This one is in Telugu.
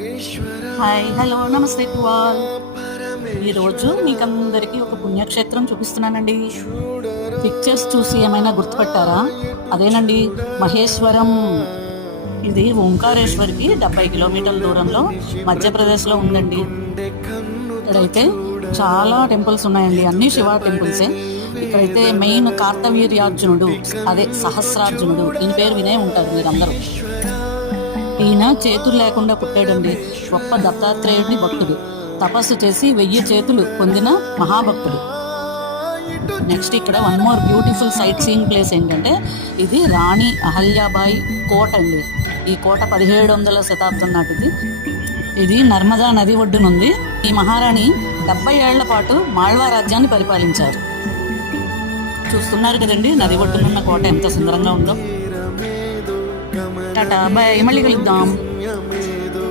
హాయ్ హలో నమస్తే టు ఆల్. ఈరోజు మీకందరికీ ఒక పుణ్యక్షేత్రం చూపిస్తున్నానండి. పిక్చర్స్ చూసి ఏమైనా గుర్తుపట్టారా? అదేనండి మహేశ్వరం. ఇది ఓంకారేశ్వర్కి 70 కిలోమీటర్ల దూరంలో మధ్యప్రదేశ్లో ఉందండి. ఇక్కడైతే చాలా టెంపుల్స్ ఉన్నాయండి, అన్ని శివ టెంపుల్సే. ఇక్కడైతే మెయిన్ కార్తవీర్యార్జునుడు, అదే సహస్రార్జునుడు, ఈయన పేరు వినే ఉంటారు మీరందరూ. ఈయన చేతులు లేకుండా పుట్టాడండి. గొప్ప దత్తాత్రేయుడిని భక్తుడు, తపస్సు చేసి 1000 చేతులు పొందిన మహాభక్తుడు. నెక్స్ట్ ఇక్కడ one more beautiful sight seeing place ఏంటంటే, ఇది రాణి అహల్యాబాయి కోట అండి. ఈ కోట 1700వ శతాబ్దం నాటిది. ఇది నర్మదా నది ఒడ్డునుంది. ఈ మహారాణి 70 ఏళ్ల పాటు మాళ్వా రాజ్యాన్ని పరిపాలించారు. చూస్తున్నారు కదండి నది ఒడ్డునున్న కోట ఎంత సుందరంగా ఉందో. టాటా బాయ్, మళ్ళీ కలుద్దాం.